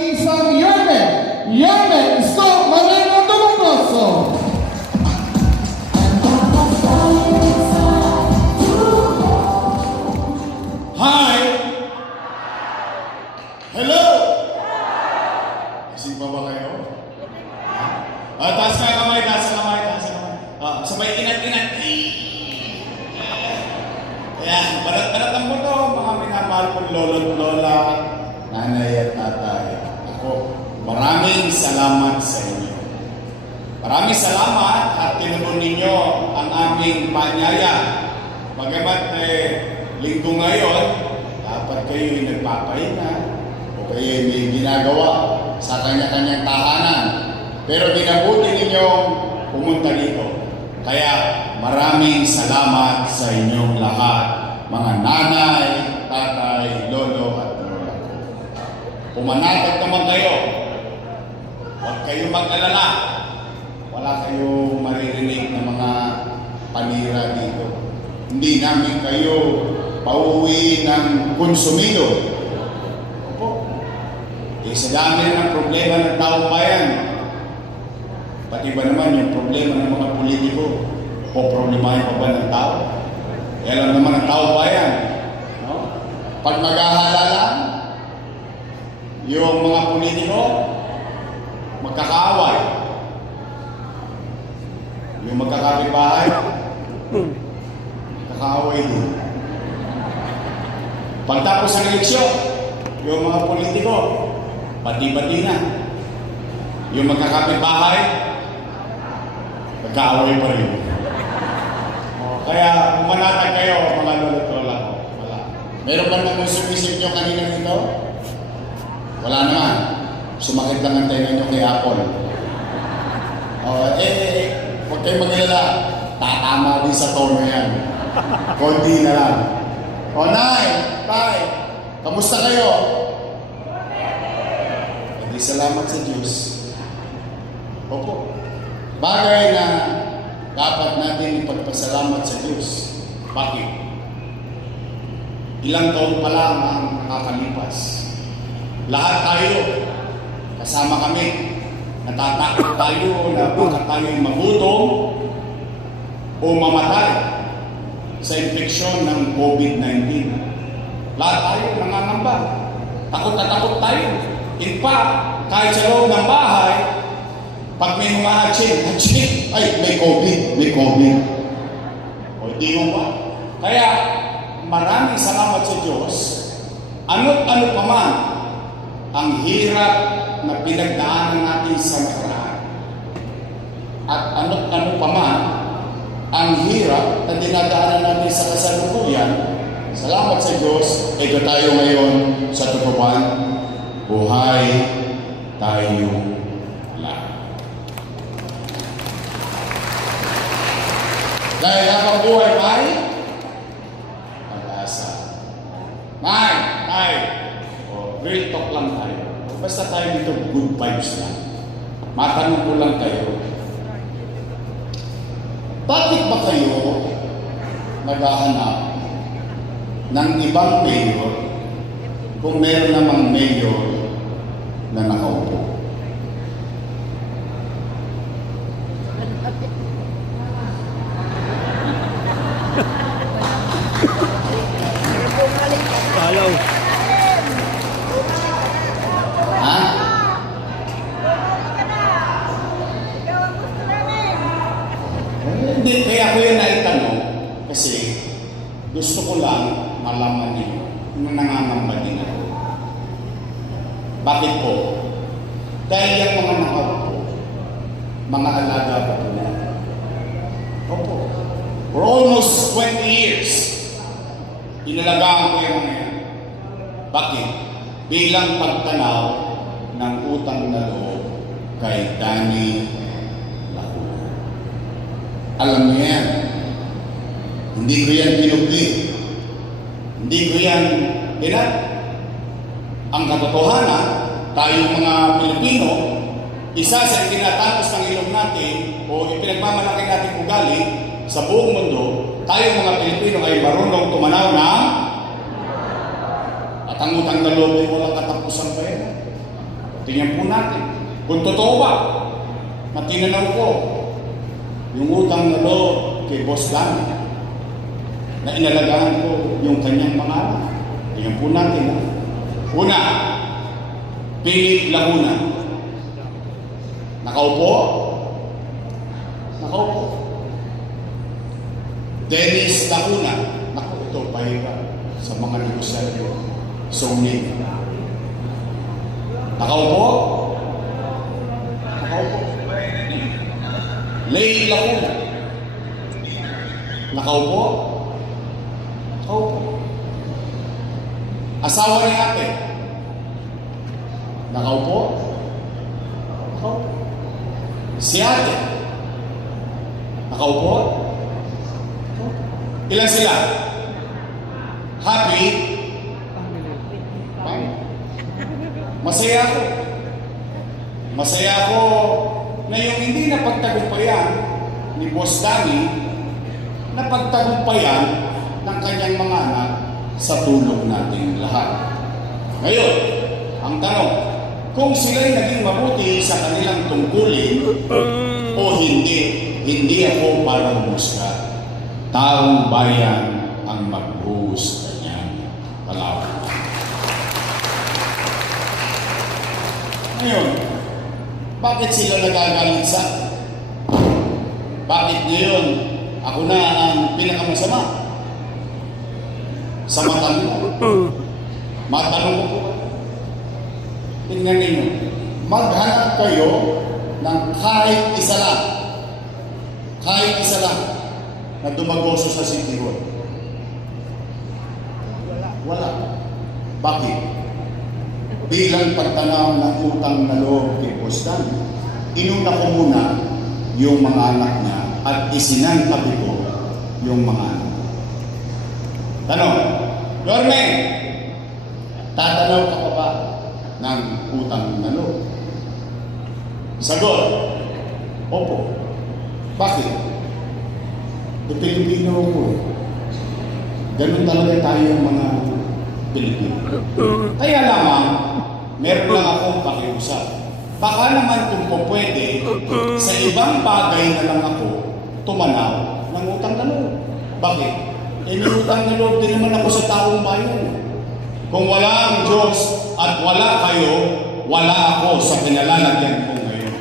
isang Yerme Isko Marino Dumongloso. Hi! Hello! Isip pa ba kayo? Taas ka kamay, taas ka kamay, taas ka kamay. Sabay inat-inat. Ayan, balat-balat ang buto, mga minamahal kong lolo't lola, nanay at tatay. Ako, maraming salamat sa inyo. Maraming salamat at tinulong ninyo ang aming panyaya. Bagamat linggo ngayon, dapat kayo'y nagpapahinga o kayo'y may ginagawa sa kanya-kanyang tahanan. Pero binabuti ninyong pumunta dito. Kaya maraming salamat sa inyong lahat, mga nanay, tatay, lolo at lola. Pumanatag naman kayo. Huwag kayong mag-alala. Wala kayong maririnig na mga panira dito. Hindi namin kayo pauwi ng konsumido. Opo. Sa dami ng problema ng taong bayan, pati ba naman yung problema ng mga politiko o problemahin pa ba ng tao? Alam naman ng tao bayan. No? Pag maghahalala, yung mga politiko, magkakaaway. Yung magkakapibahay, magkakaaway din. Pagtapos ng eleksyon, yung mga politiko, bati-bati na. Yung magkakapibahay, nagkaaway pa rin. Kaya pumanatag kayo, mga lolo't lola ko. Wala. Meron ba nang sumisip nyo kanina nito? Wala naman. Sumakit lang ang tenga nyo kay Apple. Huwag kayong mag-alala. Tatama din sa tono yan. Konti na lang. Nay, tay, kamusta kayo? Hindi salamat sa Diyos. Opo. Bagay na dapat natin ipagpasalamat sa Diyos. Bakit? Ilang taon pa lang ang nakakalipas. Lahat tayo, kasama kami, natatakot tayo na baka tayo'y magutom o mamatay sa infeksyon ng COVID-19. Lahat tayo nangangamba. Takot na takot tayo. In fact, kahit sa loob ng bahay, pag may mga hatching, ay, may COVID. O di mo ba? Kaya, maraming salamat sa Diyos. Ano't ano pa man ang hirap na pinagdaanan natin sa nakaraan. At ano't ano pa man ang hirap na dinadaanan natin sa kasalukuyan, salamat sa Diyos, ito tayo ngayon sa tutupan, buhay tayo lahat. Dahil habang buhay may pag-asa. Tay, real talk lang tayo. Basta tayo dito, good vibes lang. Matanong ko lang kayo, bakit ba kayo naghahanap ng ibang mayor kung meron namang mayor na nakaupo? Follow. Ha? Hindi, kaya ko yun naitanong kasi gusto ko lang malaman niyo na nangangamba din ako. Bakit po? Dahil yung mga nakaupo, mga alaga pa po na. Opo. For almost 20 years, inalagaan ko yung mga yan. Bakit? Bilang pagtanaw ng utang na loob kay Danny Lacuna. Alam niyo yan. Hindi ko yan pinupli. Hindi ko yan pinat. Ang katotohanan, tayong mga Pilipino, isa sa itinatapos ng ilong natin o ipinagmamalaki natin ugali sa buong mundo, tayong mga Pilipino ay marunong tumanaw ng at ang utang na loob ay walang katapusan pa yan. Tingnan po natin kung totoo ba na tinanong ko yung utang na loob kay Boss Danny na inalagaan ko yung kanyang mga anak. Tingnan po natin. Una, Philip Laguna. Nakaupo? Nakaupo. Dennis Laguna. Naku, ito pahiga sa mga negosyo. Sony. Nakaupo? Nakaupo. Lay Laguna. Nakaupo? Nakaupo. Asawa ni ate. Nakaupo? Nakaupo. Si ate. Nakaupo? Ilan sila? Happy? Masaya ako. Masaya ako na yung hindi napagtagumpayan ni Boss Danny, napagtagumpayan ng kanyang mga anak sa tulong nating lahat. Ngayon, ang tanong, kung sila'y naging mabuti sa kanilang tungkulin o hindi, hindi ako para humusga. Taong bayan ang maghuhusga niyan. Palawan. Ngayon, bakit sila nagagalit sa akin? Bakit ngayon ako na ang pinakamasama? Sa mata mo. Matanong ko po. Tingnan ninyo. Maghanap kayo ng kahit isa lang. Kahit isa lang na dumagoso sa City Hall. Wala. Bakit? Bilang pagtanaw ng utang na loob kay Boss Danny, inuna ko muna yung mga anak niya at isinantabi ko yung mga anak. Tanong, Yorme, tatanaw ka pa ba ng utang na loob? Sagot, opo. Bakit? Pilipino ko. Ganun talaga tayong mga Pilipino. Kaya lamang, meron lang akong pakiusap. Baka naman kung po pwede, sa ibang bagay na lang ako tumanaw ng utang na loob. Bakit? May utang na loob din naman ako sa taong bayan. Kung wala ang Diyos at wala kayo, wala ako sa kinalalagyan ko ngayon.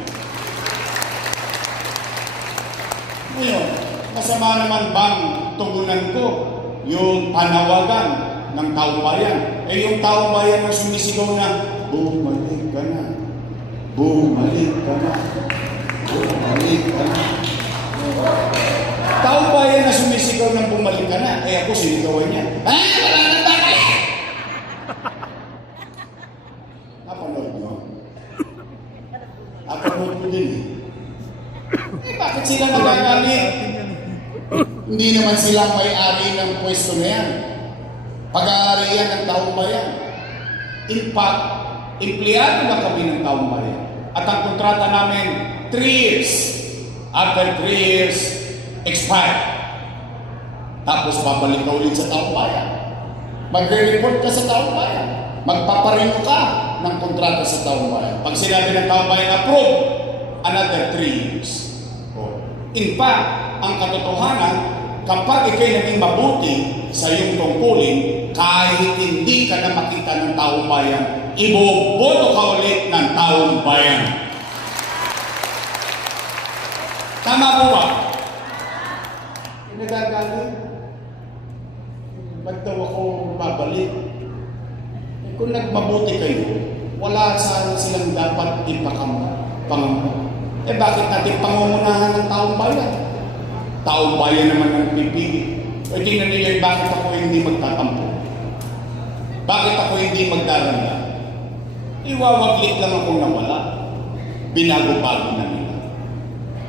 Ngayon, masama naman bang tugunan ko yung panawagan ng taong bayan? Eh yung taong bayan na sumisigaw na, bumalik ka na, bumalik ka na, bumalik ka na. Taong bayan na sumisigaw ng bumalik ka na, eh ako sinigawan niya. Wala nang balik! Napanood mo? Napanood mo din eh. Eh bakit sila nagagalit? Hindi naman sila may-ari ng pwesto na yan. Pag-aari yan ng taong bayan. In fact, empleyado na kami ng taong bayan. At ang kontrata namin, 3 years. After 3 years, expire. Tapos babalik ka ulit sa taong bayan. Magre-report ka sa taong bayan. Magpaparenew ka ng kontrata sa taong bayan. Pag sinabi ng taong bayan, approve, another 3 years. In fact, ang katotohanan, kapag ikay naging mabuti sa iyong tungkulin, kahit hindi ka na makita ng taong bayan, iboboto ka ulit ng taong bayan. Tama po ba? Nagagalit. Ba't daw ako babalik? Eh, kung nagmabuti kayo, wala sana silang dapat ipakangamba. Eh bakit natin pangungunahan ng taong bayan? Taong bayan naman ang pipili. O tingnan nila, bakit ako hindi magtatampo? Bakit ako hindi magdaranda? Iwawaglit lang akong nawala. Binago-bago na nila.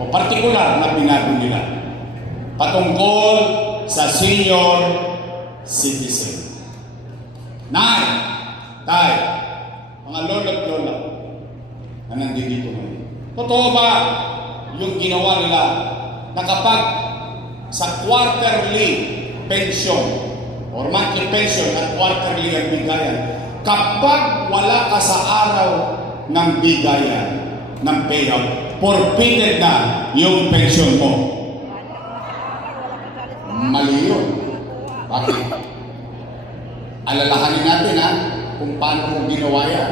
O partikular na binago nila. Patungkol sa senior citizen. Nay, tay, mga lolo't lola na nandito ngayon. Totoo ba yung ginawa nila na kapag sa quarterly pension or monthly pension at quarterly ang bigayan, kapag wala ka sa araw ng bigayan, ng payout. Forfeited na yung pension mo. Mali yun. Bakit? Alalahanin natin kung paano mo ginawa yan.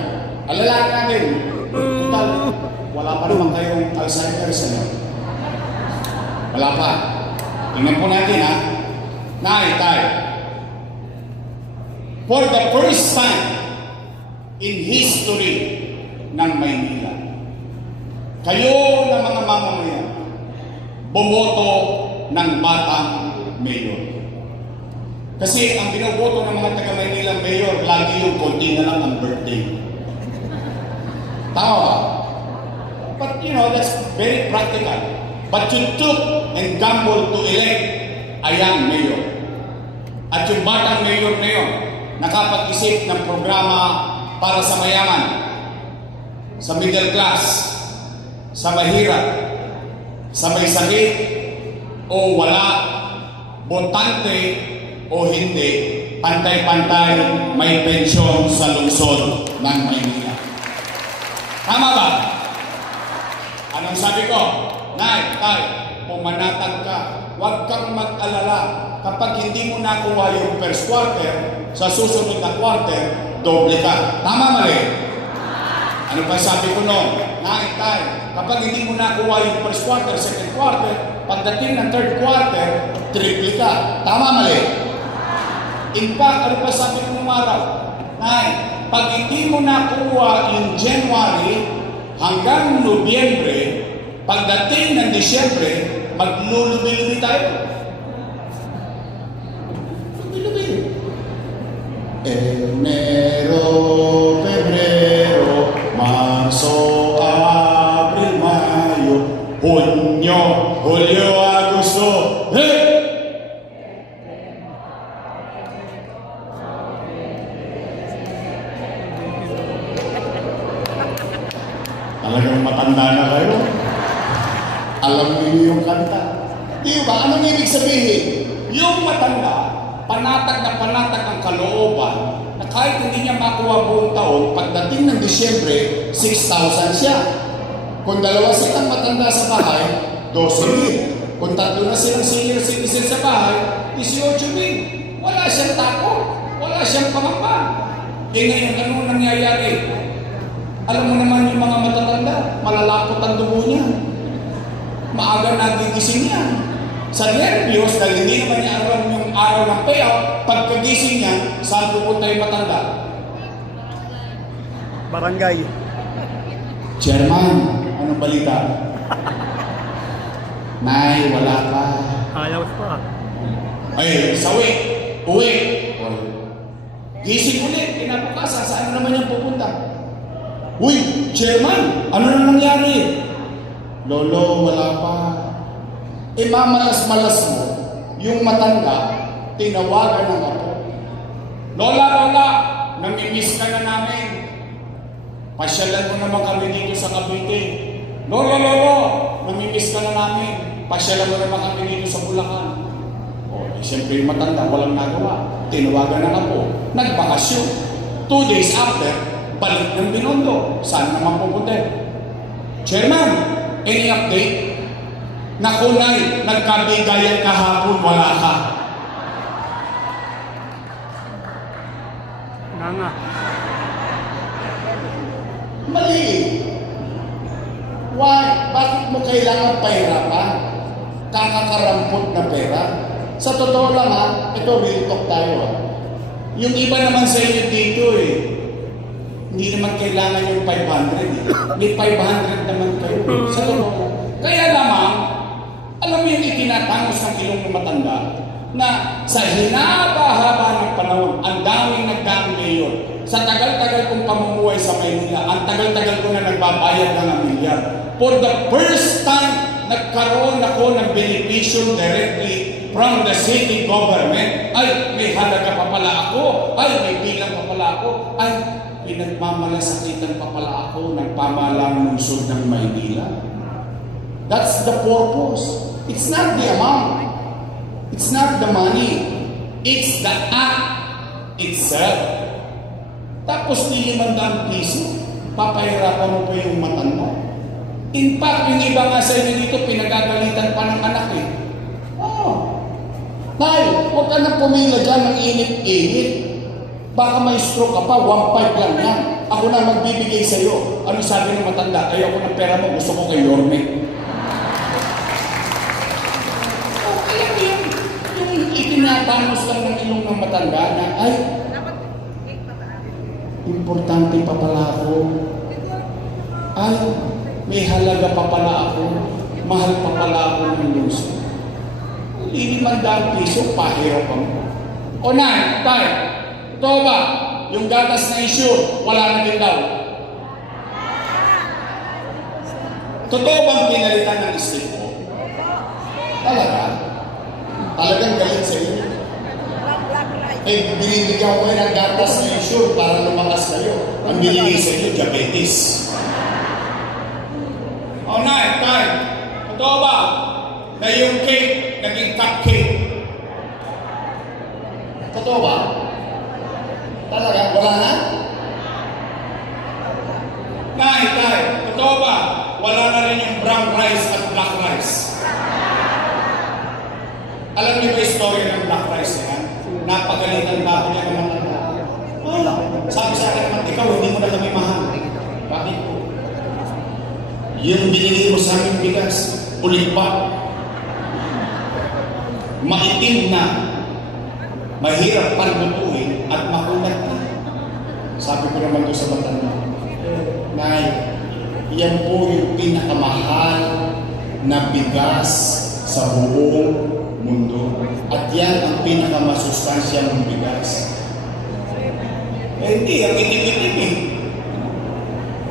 Alalahanin natin. Total, wala pa naman kayong Alzheimer's Wala pa. Tingnan po natin Tay. For the first time in history ng Maynila, kayo na mga mamamayan, bumoto ng batang mayor. Kasi ang binoboto ng mga taga-Maynila mayor, lagi yung konti na lang ang birthday. Tama ba? But that's very practical. But you took and gambled to elect a young mayor. At yung batang mayor na yun, nakapag-isip ng programa para sa mayaman, sa middle class, sa mahirap, sa may sakit o wala, botante o hindi, pantay-pantay may pensyon sa lungsod ng Maynila. Tama ba? Anong sabi ko? Tay, pumanatag ka. Huwag kang mag-alala. Kapag hindi mo nakuha yung first quarter, sa susunod na quarter, doble ka. Tama, mali? Ano ba sabi ko noon? Tay, kapag hindi mo nakuha yung first quarter, second quarter, pagdating ng third quarter, triple ka. Tama, mali? In fact, ano ba sabi ko nung araw? Pag hindi mo nakuha yung January hanggang Nobyembre, pagdating ng Disyembre, maglulubi-lubi tayo. Lubi-lubi. Enero, Febrero, Marso, Abril, Mayo, Hunyo, Hulyo, Agosto. Hey! Talagang matanda na kayo. Alam niyo yung kanta. Di ba? Anong ibig sabihin? Yung matanda, panatag na panatag ang kalooban na kahit hindi niya makuha buong taon, pagdating ng Disyembre, 6,000 siya. Kung dalawa silang matanda sa bahay, 12,000. Kung tatlo na silang senior citizen sa bahay, 18,000. Wala siyang takot. Wala siyang pangamba. Ngayon, ano nangyayari? Alam mo naman yung mga matatanda, malalapot ang dugo niya. Maaga nagigising niya. Sa nervyos, dahil hindi naman niya alam yung araw ng payout, pagkagising niya, saan pupunta yung matanda? Barangay. Chairman, anong balita? Nay, wala pa. Ayaw pa. Ay, sawi, uwi. Gising ulit, kinabukasan, saan naman yung pupunta? Uy, Chairman, ano na nangyari? Lolo, wala pa. Mamalas-malas mo, yung matanda, tinawagan ng apo. Lola, namimiss ka na namin. Pasyalan mo naman kami dito sa Cavite. Lolo, namimiss ka na namin. Pasyalan mo naman kami dito sa Bulacan. Siyempre yung matanda, walang nagawa. Tinawagan ng apo, nagbakasyon. 2 days after, balik ng Binondo. Saan naman pupunta? Chairman, any update? Nakulay, nagkabigayan kahapon, wala ka. Nga. Mali. Why? Bakit mo kailangan pahirapan? Kakakarampot na pera. Sa totoo lang ito real talk tayo Yung iba naman sa inyo dito hindi naman kailangan yung 500 May 500 naman kayo. Sa totoo. Kaya lamang, alam mo yung itinatangos ng ilong ng matanda na sa hinaba-haba ng panahon, ang daming nagdaang mayor. Sa tagal-tagal kong pamumuhay sa Maynila, ang tagal-tagal ko na nagbabayad ng milyar. For the first time, nagkaroon ako ng benepisyo directly from the city government. Ay, may halaga pa pala ako. Ay, may bilang pa pala ako. Ay, pinagmamalasakitan pa pala ako ng pamahalang lungsod ng Maynila. That's the purpose. It's not the amount. It's not the money. It's the act itself. Tapos ni 500 piso, Papahirapan mo pa yung matan mo. In fact, yung iba nga sa inyo dito, pinagagalitan pa ng anak eh. Oh. Tay, huwag ka nang pumila dyan ng init-init. Baka may stroke ka pa, 1.5 lang yan. Ako na magbibigay sa'yo. Ano sabi ng matanda? Ayaw ko ng pera mo, gusto ko kay Yorme. Oh, alam mo yung itinatanos lang ng ilong ng matanda na, ay, importante pa pala ako. Ay, may halaga pa pala ako. Mahal pa pala ako ng luso. Hindi ₱5, pahiro pa mo. O na, tay, totoo ba? Yung gatas na issue, wala na din daw. Totoo bang pinalitan ng isip ko? Talaga? Talagang galit sa inyo. Eh, binibigyan ko kayo ng gatas na issue para lumakas kayo. Ang binigay sa inyo, diabetes. O na, tay, totoo ba? Na yung cake, naging cupcake. Totoo ba? Talaga? Wala na? Nay, totoo ba? Wala na rin yung brown rice at black rice. Alam niyo ba yung story ng black rice na yan? Napagalitan ba ako niya ng matanda? Wala. Sabi sa akin naman, ikaw, hindi mo na kami mahal. Bakit po? Yung binili mo sa aming bigas, ulit pa. Maitim na, mahirap panlutuin at makunat na. Sabi ko naman doon sa matanda, Nay, yan po yung pinakamahal na bigas sa buong mundo. At yan ang pinakamasustansya ng bigas. Hindi, ang itim-itim eh.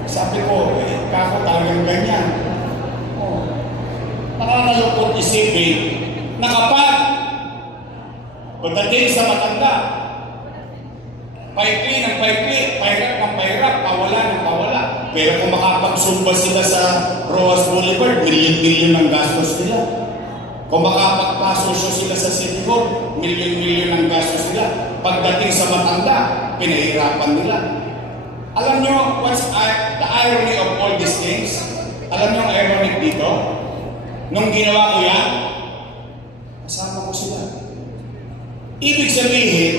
Sabi ko, kako talagang ganyan. Nakakalungkot isipin, na kapag pagdating sa matanda, paikli ng paikli, pahirap ng pahirap, pawala ng pawala. Pero kung makapagsumba sila sa Roas Boulevard, milyon-milyon ang gastos nila. Kung makapagpasosyo sila sa City Hall, milyon-milyon ang gastos nila. Pagdating sa matanda, pinahirapan nila. Alam nyo, what's the irony of all these things? Alam nyo ang ironic dito? Nung ginawa ko yan, kasama ko sila. Ibig sabihin,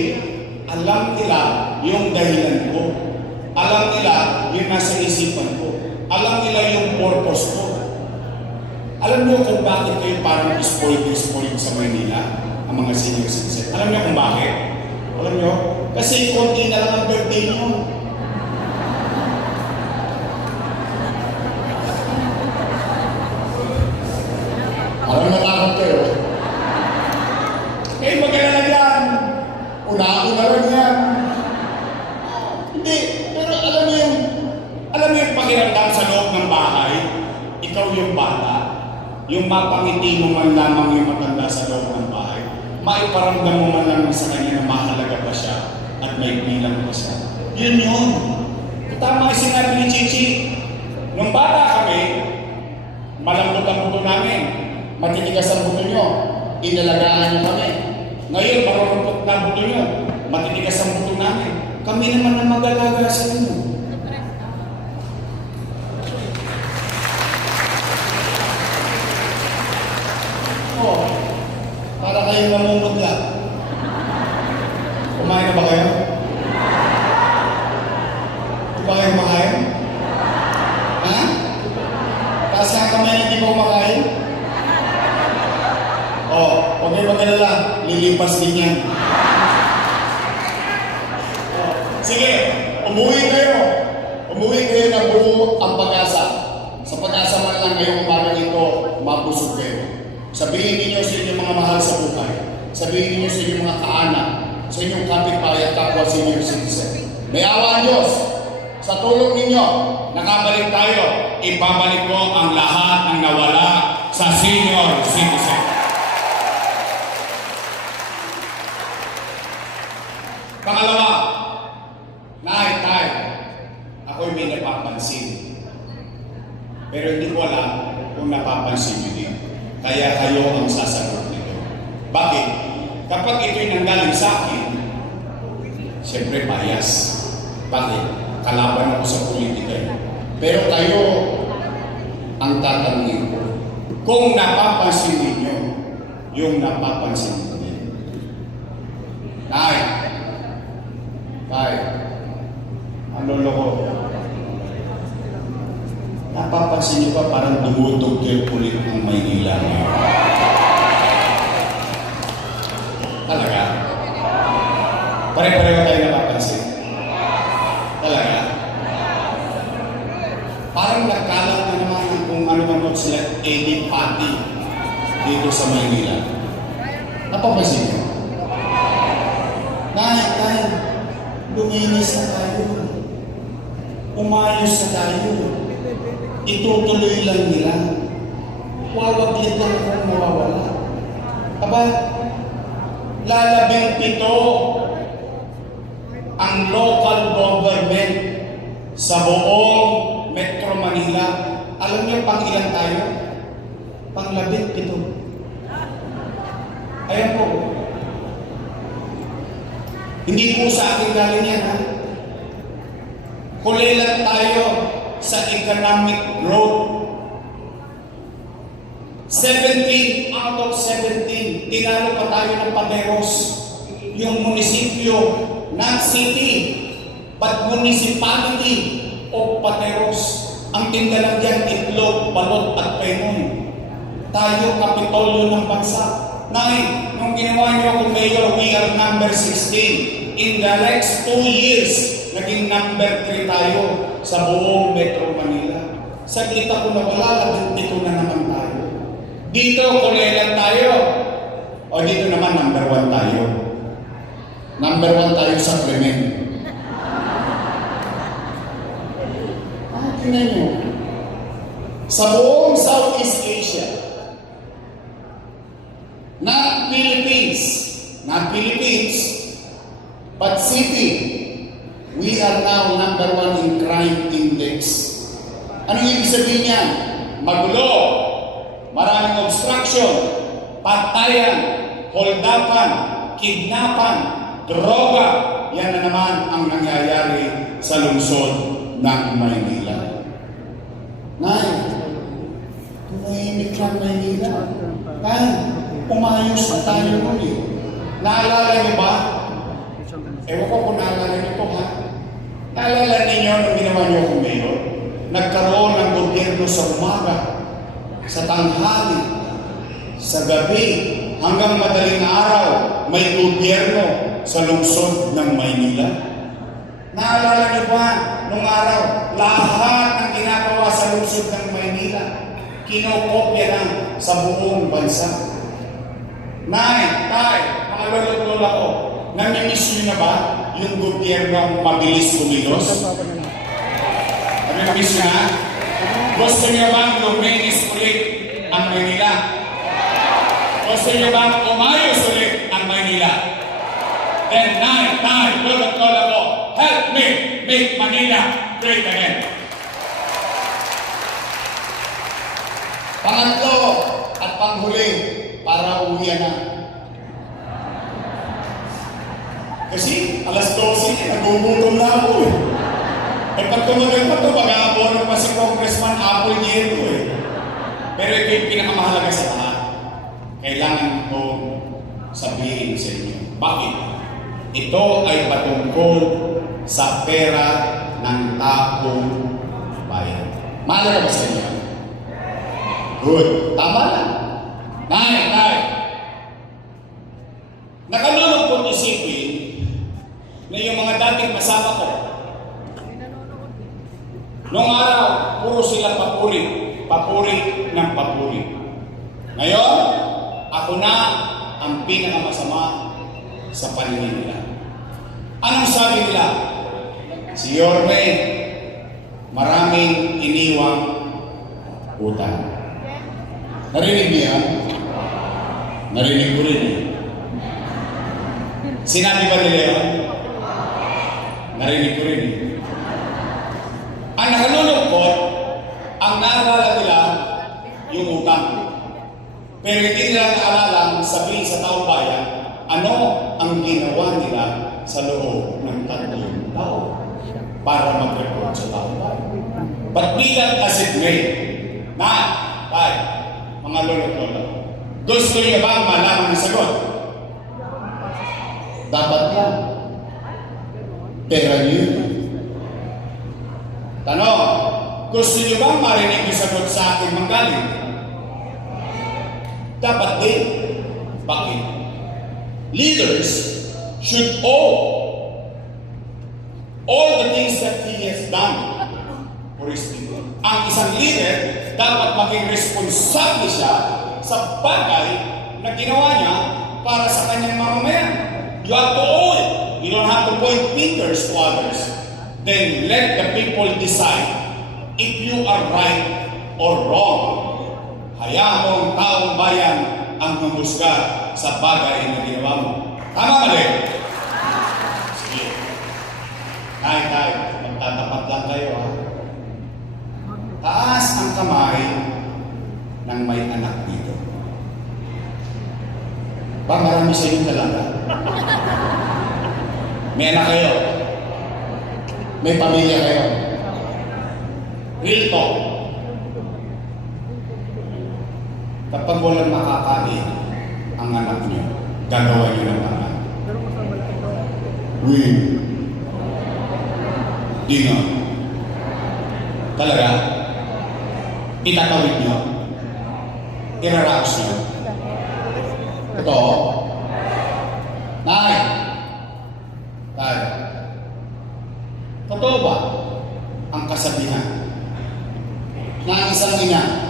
alam nila yung dahilan ko. Alam nila yung nasa isipan ko. Alam nila yung purpose ko. Alam niyo kung bakit kayo parang spoiled sa Manila, ang mga senior citizen. Alam niyo kung bakit? Alam niyo? Kasi konti na lang ang birthday niyo. Parang natakot kayo. Eh, mag-alala yan. Una-una lang yan. Hindi, pero alam mo yung pakiramdam sa loob ng bahay, ikaw yung bata, yung mapangiti mo man lamang yung matanda sa loob ng bahay, maiparamdam mo man lamang sa kanya na mahalaga pa siya at may bilang pa siya. Yun yun. Tama yung sinabi ni Chichi. Nung bata kami, malambot ang buto namin, matitigas ang buto nyo, inalagaan nyo kami. Ngayon, marurupot na buto nyo, matitigas ang buto namin. Kami naman na mag-alaga sa inyo. Oh, para kayong namumutla. Kumain na ba kayo? Di ba kayo kumakain? Ha? Taas nga kamay na hindi mo kumakain? Oh, huwag kayo mag-alala, lilipas din yan. Oh, sige, umuwi kayo. Umuwi kayo na buo ang pag-asa. Sa pag-asa man lang ngayong umaga ito, mabusog kayo. Sabihin ninyo sa inyong mga mahal sa buhay. Sabihin ninyo sa inyong mga kaanak, sa inyong kapitbahay at kapwa senior citizen. May awa ang Diyos. Sa tulong ninyo, nakabalik tayo. Ibabalik ko ang lahat ng nawala sa senior citizen. Pangalawa, tay, ako'y may napapansin. Pero hindi ko alam kung napapansin nyo din. Kaya kayo ang sasagot nito. Bakit? Kapag ito'y nanggaling sa akin, siyempre bias. Bakit? Kalaban ako sa politika. Pero kayo ang tatanungin ko. Kung napapansin ninyo, yung napapansin ko din. Tay, ang lolo ko, napapansin niyo ba parang dumutugtog ulit ang Maynila ngayon? Talaga? Pare-pareho tayo napapansin. Talaga? Parang nagkalat na naman kung ano man sila edit party dito sa Maynila. Napapansin niyo? Nay, luminis na tayo. Umayos na tayo. Itutuloy lang nila. Wawaglit lang akong mawawala. Aba, lalabing 7 ang local government sa buong Metro Manila. Alam niyo pang ilan tayo? Pang 17. Ayan po. Hindi po sa akin galing yan, ha? Kulilan tayo sa economic growth. 17 out of 17, tinalo pa tayo ng Pateros. Yung munisipyo, not city, but municipality of Pateros. Ang tinda lang dyan, itlog, balot at penoy. Tayo, kapitolyo ng bansa. Nay, nung ginawa niyo akong mayor, we are number 16. In the next 2 years, naging number 3 tayo sa buong Metro Manila. Saglit ako na wala, 17 na naman tayo. Dito, kulilan tayo. O dito naman, number 1 tayo. Number 1 tayo sa krimen. Tingnan nyo. Sa buong Southeast Asia, not Philippines, but city, we are now number 1 in crime index. Anong ibig sabihin niyan? Magulo, maraming obstruction, patayan, holdapan, kidnapan, droga. Yan na naman ang nangyayari sa lungsod ng Maynila. Nay, tumahimik lang Maynila. Tay, umayos na tayo nun eh. Naalala niyo ba? Ewan ko kung naalala niyo to, ha? Naalala ninyo nung ginawa niyo akong mayor? Nagkaroon ng gobyerno sa umaga, sa tanghali, sa gabi, hanggang madaling araw, may gobyerno sa lungsod ng Maynila. Naalala niyo ba nung araw, lahat ng ginagawa sa lungsod ng Maynila, kinokopya lang sa buong bansa. Nay, tay, mga lolo-lola ko, namimiss niyo na ba yung gobyernong mabilis kumilos? Namimiss niyo na? Gusto niyo bang luminis ulit ang Maynila? Gusto niyo bang umayos ulit ang Maynila? Then, nay, tay, lolo-lola ko, help me make Manila great again. Pangatlo at panghuli para uwian na. Kasi alas 12, nagugutom na ako eh. Eh pag tumagal pa ito, mag-aabono pa si Congressman Apple Nieto eh. Pero ito yung pinakamahalaga sa lahat. Kailangan kong sabihin sa inyo. Bakit? Ito ay patungkol sa pera ng taong bayan. Mahalaga ba sa inyo? Good. Tama na. Nay. Nakalulungkot isipin na yung mga dating kasama ko, noong araw, puro sila papuri ng papuri. Ngayon, ako na ang pinakamasama sa paningin nila. Anong sabi nila? Si Yorme, maraming iniwang utang. Narinig niya? Narinig ko rin eh. Sinabi ba nila yun? Narinig ko rin eh. Ang nakalulungkot, ang naalala nila yung utang. Pero hindi nila naalalang sabihin sa taong bayan, ano ang ginawa nila sa loob ng 3 taon para mag-report sa taong bayan. But be that as it may, na, tayo, mga lolo't lola, gusto niyo bang malaman ang sagot? Dapat lang. Pera niyo. Tanong, gusto niyo bang marinig yung sagot sa akin manggaling? Dapat din. Bakit? Leaders should owe all the things that he has done for his people. Ang isang leader, dapat maging responsable siya sa bagay na ginawa niya para sa kanyang mamamayan. You have to owe it. You don't have to point fingers to others. Then let the people decide if you are right or wrong. Hayaan mo ang taong bayan ang humusga sa bagay na ginawa mo. Tama mali? Sige. Tayo, magtatapat lang kayo, ha? Taas ang kamay ng may anak dito. Ba, marami sa inyo talaga. May anak kayo. May pamilya kayo. Real talk. Kapag walang makakain ang anak niyo, gagawa niyo ng paraan. Uy. Di nga. Talaga? Itatawid niyo? Iraraos niyo? Totoo? Nay! Tay! Totoo ba ang kasabihan na ang isang ina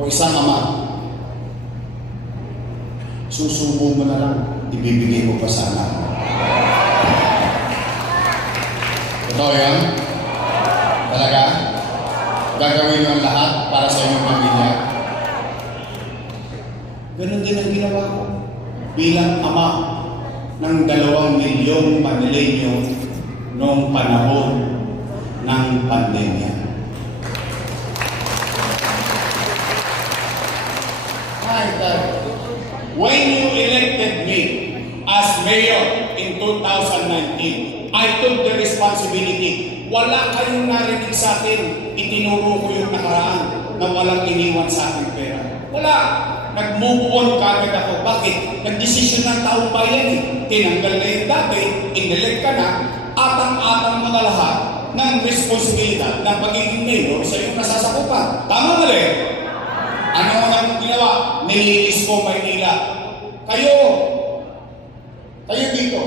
o isang ama, susubo mo na lang, ibibigay mo pa sa anak? Totoo yan? Talaga? Gagawin mo ang lahat para sa inyong pamilya? Ganun din ang ginawa ko bilang ama ng 2 milyong Manileño noong panahon ng pandemya. When you elected me as mayor in 2019, I took the responsibility. Wala kayong narinig sa akin. Itinuro ko yung nakaraan na walang iniwan sa akin pera. Wala. Nag-move on kagad ako. Bakit? Nag-desisyon ng taong bayan eh. Tinanggal na yung dati, inelect ka na, atang-atang mga lahat ng responsibilidad ng pagiging mayor sa iyong nasasakupan. Tama mali? Ano ang ginawa? Nililis ko Maynila. Kayo dito,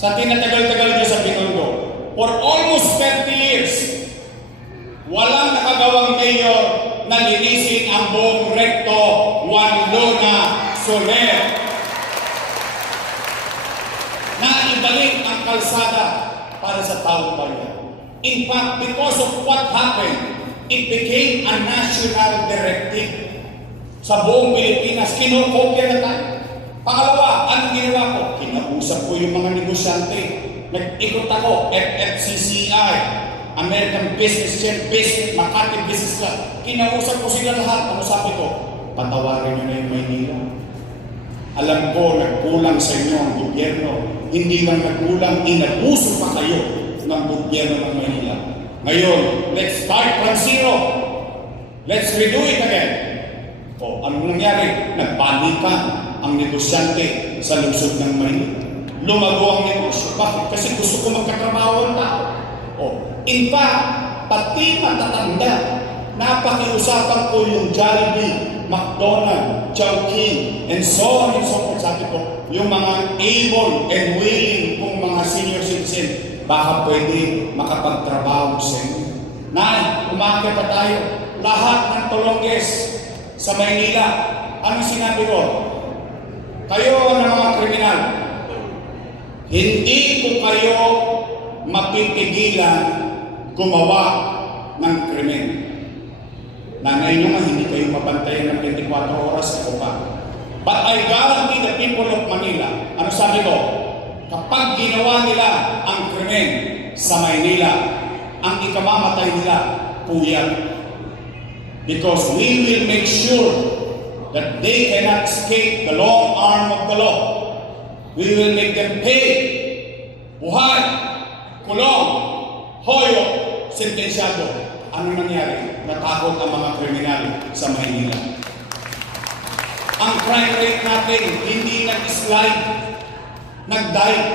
sa tinatagal-tagal niyo sa Binondo, for almost 30 years, walang nakagawang mayor na linisin ang buong Recto, Juan Luna, Soler, na ibalik ang kalsada para sa taong bayan. In fact, because of what happened, it became a national directive sa buong Pilipinas. Kinokopya na tayo. Pangalawa, anong ginawa ko? Kinausap ko yung mga negosyante. Nag-ikot ako, FFCCI, American Business Business, Makati Business Club. Kinausap ko sila lahat. Ano sabi ko? Patawarin nyo na yung Maynila. Alam ko, nagkulang sa inyo ang gobyerno. Hindi lang nagkulang, inabuso pa kayo ng gobyerno ng Maynila. Ngayon, let's start from zero. Let's redo it again. O, anong nangyari? Nagpanikan ang negosyante sa lungsod ng Maynila. Lumago ang negosyo. Bakit? Kasi gusto ko magkatrabaho ang tao. O, in fact, pati matatanda, napakiusapan ko yung Jollibee, McDonald's, Chowking, and so on and so forth. Sabi ko, yung mga able and willing kong mga senior citizen, baka pwede makapagtrabaho sa inyo. Nay, umakyat pa tayo. Lahat ng tulongges sa Maynila. Ano sinabi ko? Kayo ng mga kriminal, hindi ko kayo mapipigilan gumawa ng krimen. Nanay nyo nga, hindi kayo mabantayan ng 24 oras ako pa. But I guarantee the people of Manila, ano sabi ko? Kapag ginawa nila ang krimen sa Maynila, ang ikamamatay nila, puyat. Because we will make sure that they cannot escape the long arm of the law. We will make them pay buhay, kulong, hoyo, sentensyado. Ano nangyari? Natakot ang mga kriminal sa Maynila. Ang crime rate natin hindi nag-slide, nag-dive.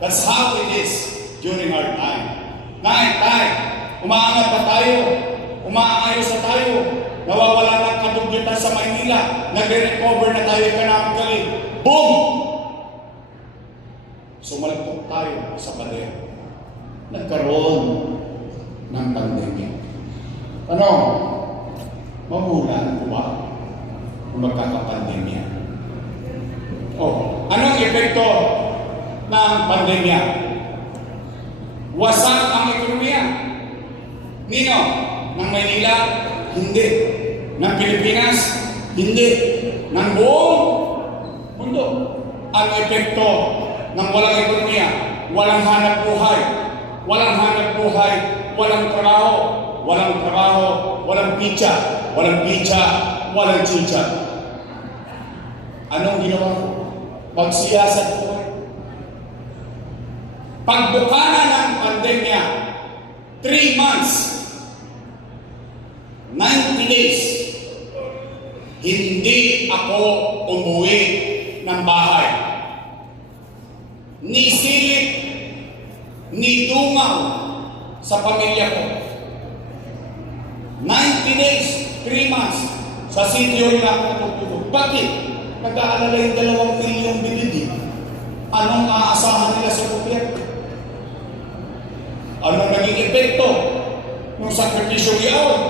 That's how it is during our time. Tay, umaangat na tayo, umaayos na tayo, nawawala ng kadugyutan sa Maynila, nagre-recover na tayo economically. Boom! Sumalagtok tayo sa pader. Nagkaroon ng pandemya. Ano? Mamulan ko ba kung magkakapandemya? Anong epekto ng pandemya? Wasak ang ekonomiya. Nino? Ng Maynila? Hindi. Ng Pilipinas? Hindi. Ng buong mundo. Ang epekto ng walang ekonomiya, walang hanap buhay, walang hanap buhay, walang trabaho, walang pizza, walang chicha. Anong ginawa ko? Pagsiyasat ko. Pagbukana ng pandemya, 3 months, 90 days, hindi ako umuwi ng bahay. Ni silip, ni dungaw sa pamilya ko. 90 days, 3 months, sa sityo na ako natutulog. Bakit? Nag-aalala yung 2 milyong bilid. Anong aasahan nila sa gobyerno? Anong naging epekto ng sakripisyo iyon?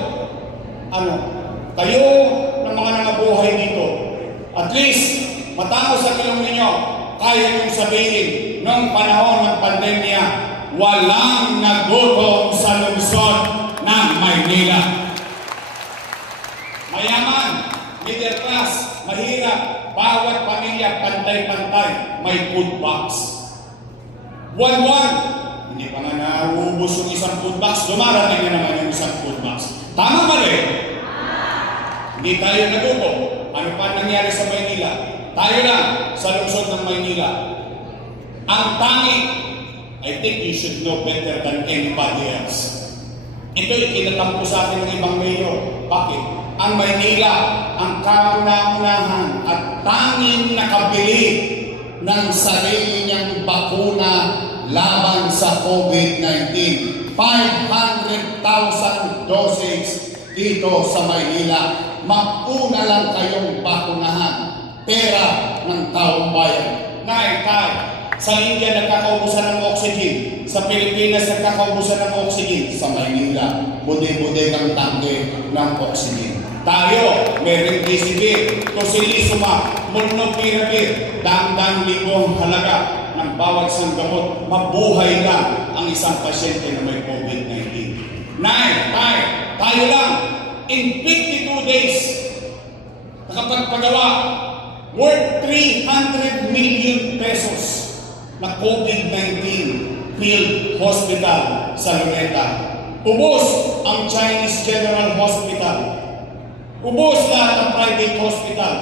Kayo ng mga nangabuhay dito, at least, matapos sa ilong ninyo, kaya niyong sabihin, noong panahon ng pandemya, walang nagutom sa lungsod ng Maynila. Mayaman, middle class, mahirap, bawat pamilya pantay-pantay, may food box. Buwan-buwan, hindi pa nga nauubos yung isang food box, dumarating na naman yung isang food box. Tama ba rin? Hindi tayo nagubo. Ano pa nangyari sa Maynila? Tayo lang sa lungsod ng Maynila. Ang tangi, I think you should know better than anybody else. Ito'y kinatampo sa akin ng ibang mayor. Bakit? Ang Maynila, ang kauna-unahan at tanging nakabili ng sarili niyang bakuna laban sa COVID-19. 500,000 doses dito sa Maynila. Mag-una lang kayong bakunahan. Pera ng taong bayan. Sa India nagkakaubusan ng oxygen. Sa Pilipinas nagkakaubusan ng oxygen. Sa Maynila, bude-bude ng tangke ng oxygen. Tayo, may remdesivir, tocilizumab, molnupiravir, dang-dang libong halaga ng bawat isang gamot. Mabuhay lang ang isang pasyente na may COVID-19. Tayo lang, in 52 days, nakapagpagawa worth 300 million pesos na COVID-19 field hospital sa Luneta. Ubos ang Chinese General Hospital. Ubos lahat ang private hospital.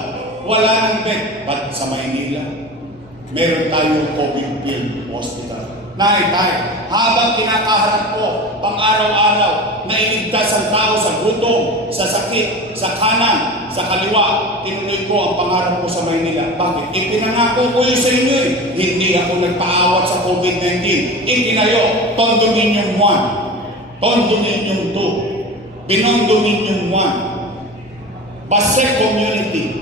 Wala nang bed. But sa Maynila, meron tayong COVID field hospital. Habang kinakaharap ko pang-araw-araw na iligtas ang tao sa gutom, sa sakit, sa kanan, sa kaliwa, tinuloy ko ang pangarap ko sa Maynila. Bakit? Ipinangako ko yun sa inyo eh. Hindi ako nagpaawat sa COVID-19. Itinayo, Tondo Minyong 1, Tondo Minyong 2, Binondo Minyong 1, Pasek Community,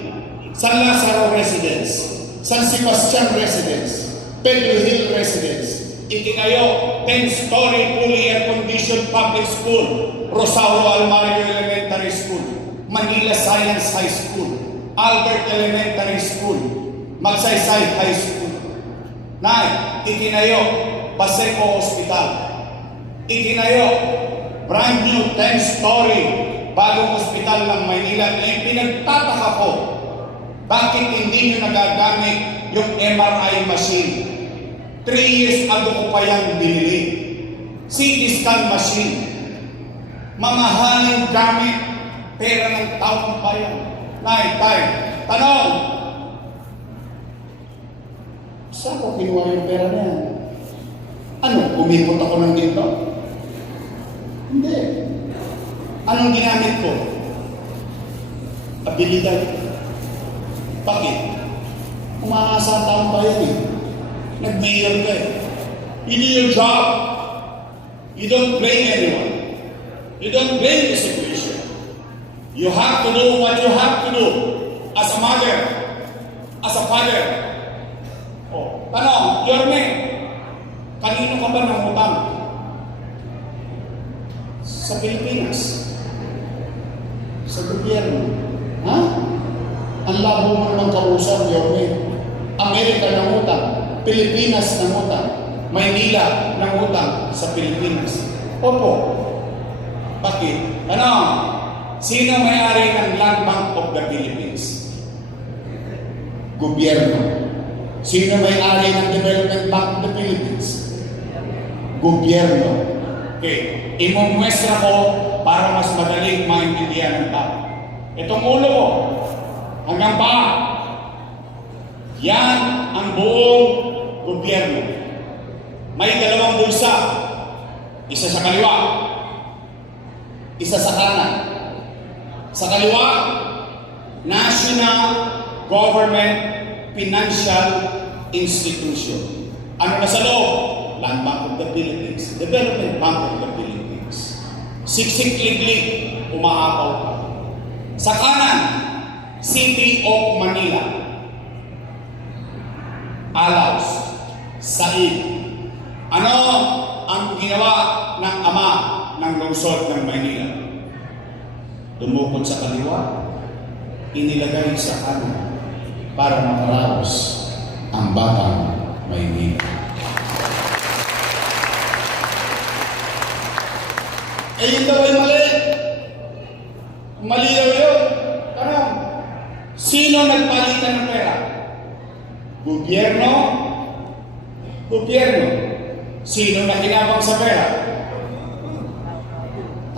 San Lazaro Residence, San Sebastian Residence, Pedro Hill Residence. Itinayo 10-story fully air-conditioned public school, Rosauro Almario Elementary School, Manila Science High School, Albert Elementary School, Magsaysay High School. Itinayo Paseco Hospital. Itinayo brand new 10-story bagong hospital ng Maynila. Pinagtataka ko, bakit hindi nyo nagagamit yung MRI machine? 3 years ago ko pa yan binili. CT scan machine. Mamahaling gamit. Pera ng taong bayan. Tanong. Saan ko kinuha yung pera na yan? Umipot ako ng ginto? Hindi. Anong ginamit ko? Abilidad. Bakit? Umaasa ang taong bayan eh. Nag-mayor ka eh. You do your job. You don't blame anyone. You don't blame the situation. You have to do what you have to do. As a mother. As a father. Oh, tanong, Yorme, kanino ka ba nangutang? Sa Pilipinas. Sa gobyerno. Ha? Ang labo mo naman kausap, Yorme. Amerika nangutang. Pilipinas nangutang. Maynila nangutang sa Pilipinas. Opo. Bakit? Ano? Sino may-ari ng Land Bank of the Philippines? Gobyerno. Sino may-ari ng Development Bank of the Philippines? Gobyerno. Okay. Imumwestra ko para mas madaling maintindihan ng tao. Itong ulo ko, hanggang pa, yan ang buong gobyerno. May dalawang bulsa. Isa sa kaliwa, isa sa kanan. Sa kaliwa, National Government Financial Institution. Ano na sa loob? Land Bank of the Philippines, Development Bank of the Philippines. Siksik-liglig, umaapaw pa. Sa kanan, City of Manila. Alaus, Said. Ano ang ginawa ng ama ng lungsod ng Maynila? Tumukod sa kaliwa, inilagay sa kanan para makaraos ang batang Maynila. Eh yun daw ay mali. Mali daw yun. Tanong, sino nagpalitan ng pera? Gobyerno? Gobyerno. Sino nakinabang sa pera?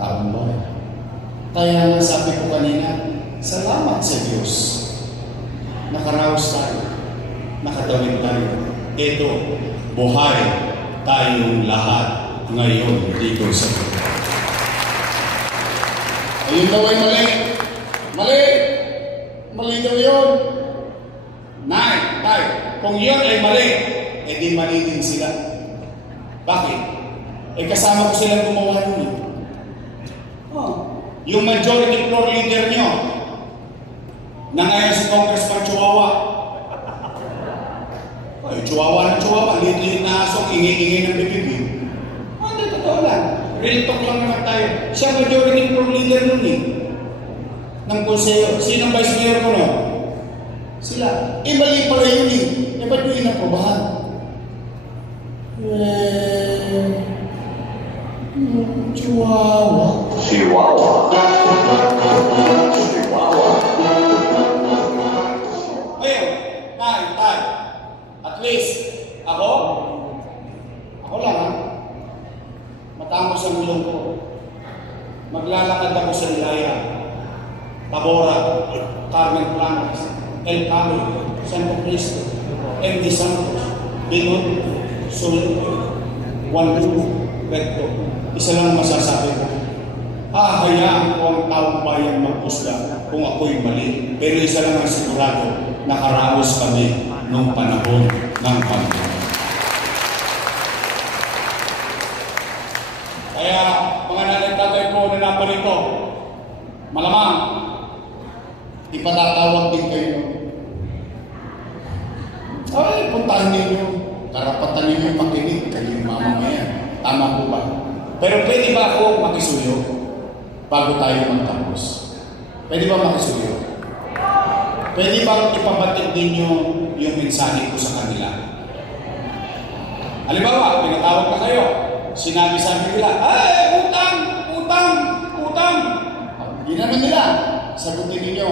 Taong bayan. Kaya nga sabi ko kanina, salamat sa Diyos. Nakaraos tayo. Nakatawid tayo. Ito, buhay tayong lahat ngayon dito sa buhay. Ayun daw ay mali. Mali. Mali daw yun. Nay, kung yun ay mali, edi mali din sila. Bakit? Eh kasama ko silang gumawa nun eh. Yung majority floor leader nyo, na ngayon si Congressman Chihuahua. Ay, Chihuahua na Chihuahua, liit-liit na asok, ingi-ingi ng bibig. Hindi, totoo lang. Real talk lang naman tayo. Siya majority floor leader nun eh. Ng konseyo. Sinong vice mayor ko no? Sila. Eh, mali pala yun eh. Eh, ba't yung inaprobahan? Chihuahua. Chihuahua. Chihuahua. Ayun, tay. At least, ako lang ha. Matamos ang ulong ko. Maglalakad ako sa Ilaya, Tabora, Carmen Planas, El Cabo, Santo Cristo, MD Santos, Binod, Sul, Wandu, Recto. Isa lang masasabi ko. Hayaan ko ang taong bayan mag-usga kung ako'y mali. Pero isa lang ang sigurado, nakaraos kami nung panahon ng pandemya. Kaya, mga nanay-tatay ko na naparito, malamang, ipatatawag din kayo. Ay, puntahan ninyo. Karapatan ninyo makinig kayo mamamayan. Tama po ba? Pero pwede ba ako makisuyo bago tayo magtapos? Pwede ba makisuyo? Pwede ba ipabatid ninyo yung mensahe ko sa kanila? Halimbawa, pinatawag ka kayo. Sinabi-sabi nila, ay, utang! Ginanon nila. Sagutin ninyo,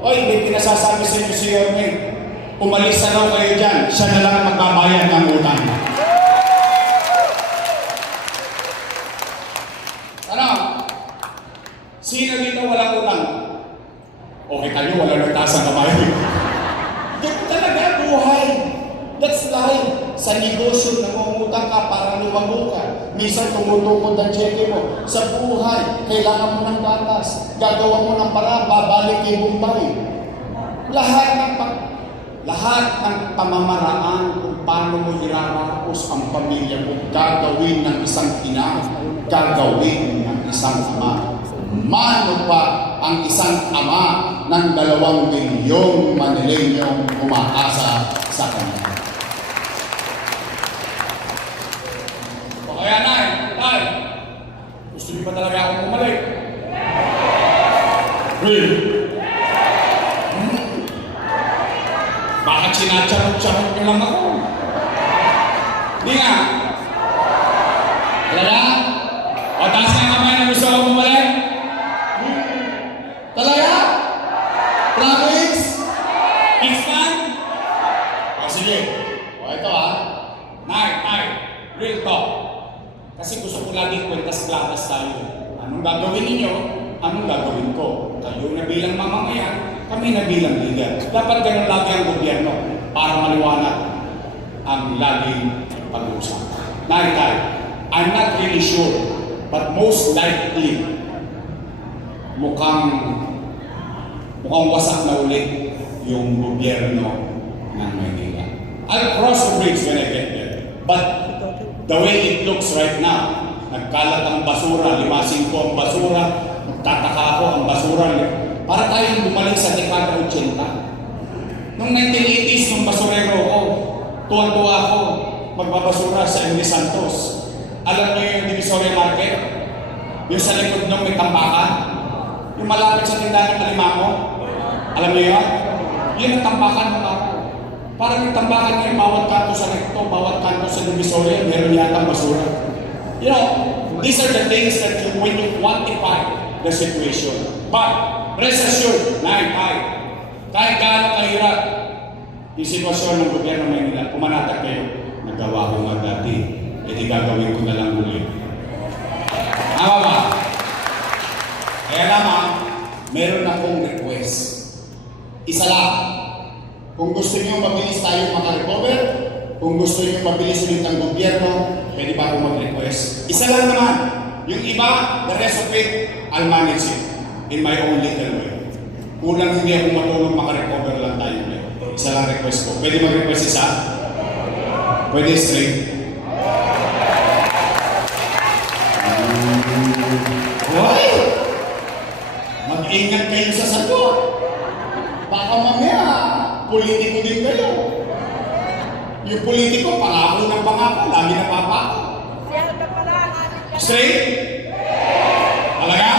oy, may pinasasabi sa inyo si Yorme. Umalis na daw kayo dyan. Siya na lang ang magbabayad ng utang. Ano? Sino dito walang utang? Okay kayo, walang nagtaas ang kamay. Ganun talaga, buhay. That's life. Sa negosyo, nangungutang ka para lumago ka. Minsan tumutukod ang cheque mo. Sa buhay, kailangan mo ng gatas. Gagawa mo ng paraan, babalik kay Bombay. Lahat ng pamamaraan kung paano mo irarapos ang pamilya mo, gagawin ng isang ina, gagawin ng isang ama. Mano pa ang isang ama ng 2 milyong Manilenyong umaasa sa kanya. O kaya Nay, gusto niyo pa talaga akong bumalik? Really? Bakit sinacharot-charot niyo lang ako? Hindi nga. Talaga? O taas nga kamay na gusto akong bumalik? Talaga? Promise? X-Man? O sige. O ito Nay, real talk. Kasi gusto ko lagi kwentas-klatas tayo. Anong gagawin ninyo? Anong gagawin ko? Kayo na bilang mamamayan, kami na bilang leader. Dapat ganun lagi ang gobyerno para maliwanag ang laging pag-uusap. Nay, I'm not really sure, but most likely, mukhang wasak na ulit yung gobyerno ng Maynila. I'll cross the bridge when I get there. But the way it looks right now, nagkalat ang basura, limasin ko ang basura, magtataka ako ang basura. Para tayong bumalik sa dekada 80. Noong 1980s, nung basurero ko, tuwan-tuwa ako magbabasura sa M. Santos. Alam niyo yung Divisoria Market? Yung sa likod ng may tambakan? Yung malapit sa tindahan ng Alimango? Alam niyo yun? Yun ang tambakan ng ako. Parang yung tambakan ngayon, bawat kanto sa recto, bawat kanto sa Divisoria, meron yata basura. You know, these are the things that when you quantify the situation. But, rest assured, kahit gaano kahirap yung sitwasyon ng gobyerno ng Maynila, pumanatag kayo, nagawa ko nga dati, di gagawin ko na lang ulit. Tama ba? Kaya naman, meron akong request. Isa lang. Kung gusto niyo mabilis tayo makarecover, kung gusto niyo mabilis ulit ang gobyerno, pwede pa akong mag-request. Isa lang naman. Yung iba, the rest of it, I'll manage it in my own little way. Kulang hindi ako matulog, makarecover lang tayo. Isa lang request ko. Pwede mag-request isa? Pwede straight? Why? Mag-ingat kayo sa sagot. Baka mamaya, politiko din kayo. Yung politiko, pangako ng pangako, lagi napapako. Straight? Talaga?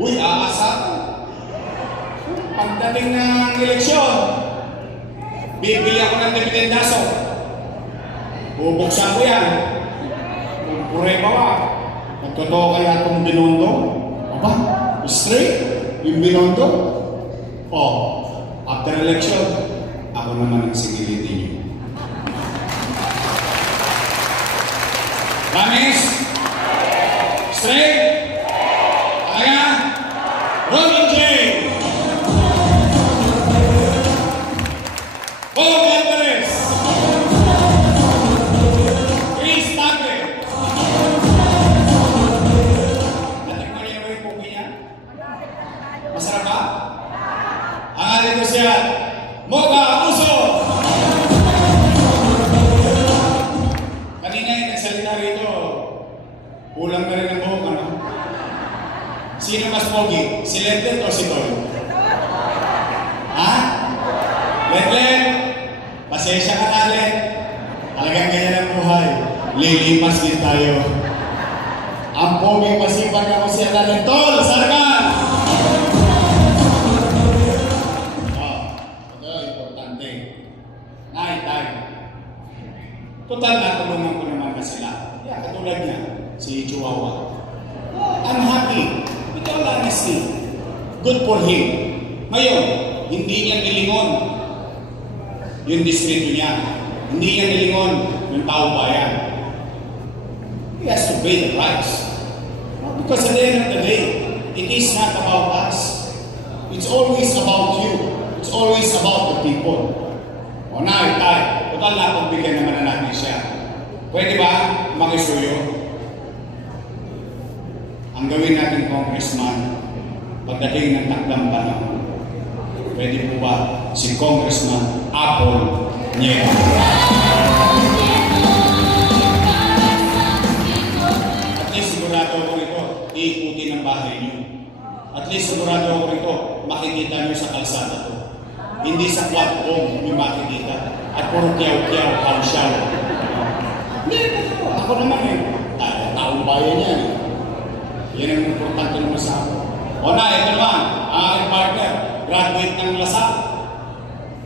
Uy, aasa ko. Pagdating ng eleksyon, bibili ako ng dividendaso. Bubuksan ko yan. Kung pure pa ba? Nagtotoo kaya itong binondo? Aba, straight? Yung binondo? After election, ako naman ang sigilitin niyo. Promise? Straight? Talaga? Ronald J. Bob Alvarez. Chris Tagle. Natikman niyo ba yung puki niya? Masarap ba? Ang atin ko siya, Moga Uso. Kanina yung nagsalita rito, kulang na rin ang buhok, ano? Sino mas pogi? Si Lentet o si Toy? Ha? Lentet? Pasensya ka na, Len. Talagang ganyan ang buhay. Lilipas din tayo. Ang pogi masipag ako siya na Lentol! Sarkan! Ito, importante. Tay. Total na tulungan ko naman na sila. Katulad niya, si Chihuahua. I'm happy. With all honesty. Good for him. Ngayon, hindi niya nilingon yung distrito niya. Hindi niya nilingon yung tao bayan. He has to pay the price. Because at the end of the day, it is not about us. It's always about you. It's always about the people. O na, tayo. Total na pagbigyan naman na natin siya. Pwede ba makisuyo? Ang gawin natin congressman, pagdating ng takdang panahon, pwede po ba si Congressman Apple Nieto? At least sigurado ako rito, iikutin ang bahay niyo. At least sigurado ako rito, makikita niyo sa kalsada to. Hindi sa platform niyo makikita. At puro kiyaw-kiyaw, kausyaw. Hindi, ako naman eh. Taong bayan yan eh. Yan ang importante naman sa ako. O na, ito naman, ang aking partner, graduate ng Lasal.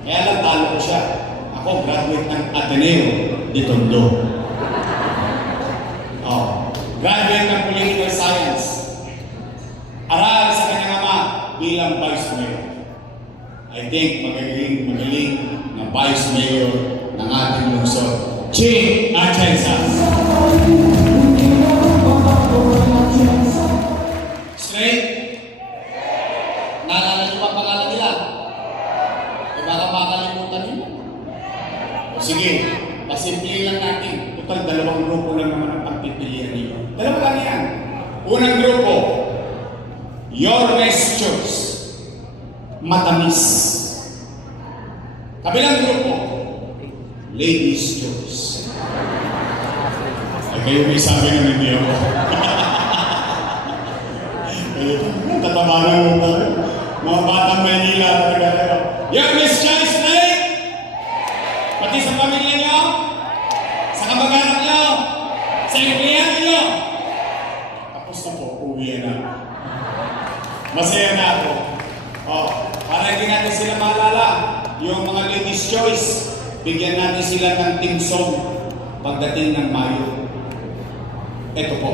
Kaya lang talo ko siya. Ako, graduate ng Ateneo de Tondo. Graduate ng Political Science. Aral sa kanyang ama bilang Vice Mayor. I think magaling na Vice Mayor ng ating lungsod. Ching Atienza. Straight? Naalala niyo pa pangalan nila? E baka makalimutan niyo. O sige, pasimplihin lang natin. Total, dalawang grupo lang naman ang pagpipilian niyo. Dalawa lang yan. Unang grupo, Your Best Choice. Matamis. Kabilang grupo, Ladies' Choice. Ay kayo may sabi na hindi ako. Tatabanan mo tayo. Mga batang Maynila talaga kayo. Your Best Choice, right? Pati sa pamilya niyo, sa kamag-anak niyo, sa empleyado niyo. Tapos na po, uwi na. Masaya na ako. Para hindi natin sila maalala, yung mga Ladies' Choice, bigyan natin sila ng team song pagdating ng Mayo. Ito po.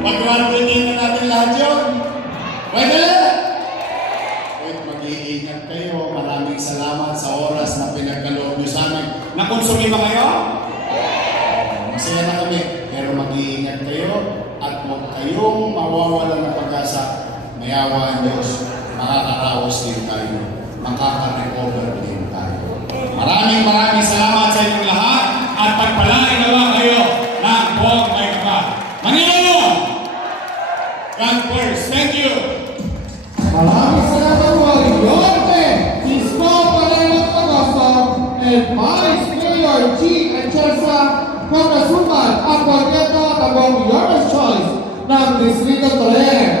Pag-graduate na natin lahat yun. Pwede? Mag-iingat kayo. Maraming salamat sa oras na pinagkaloob nyo sa amin. Nakonsumi ba kayo? Masaya na kami. Pero mag-iingat kayo at huwag kayong mawawalan ng pag-asa. Mayawa ang Diyos. Makakaraos din tayo. Makaka-recover din tayo. Maraming salamat sa inyong lahat at pagpalain nawa kayo ng buong may kapal. Manila! God first. Thank you! Maraming salamat po, Yorme, Isko Paremat Pagasa, and Vice Mayor G. Atienza, Congresswoman Apple Nieto, Tabong Yorme's Choice ng Distrito Tolera.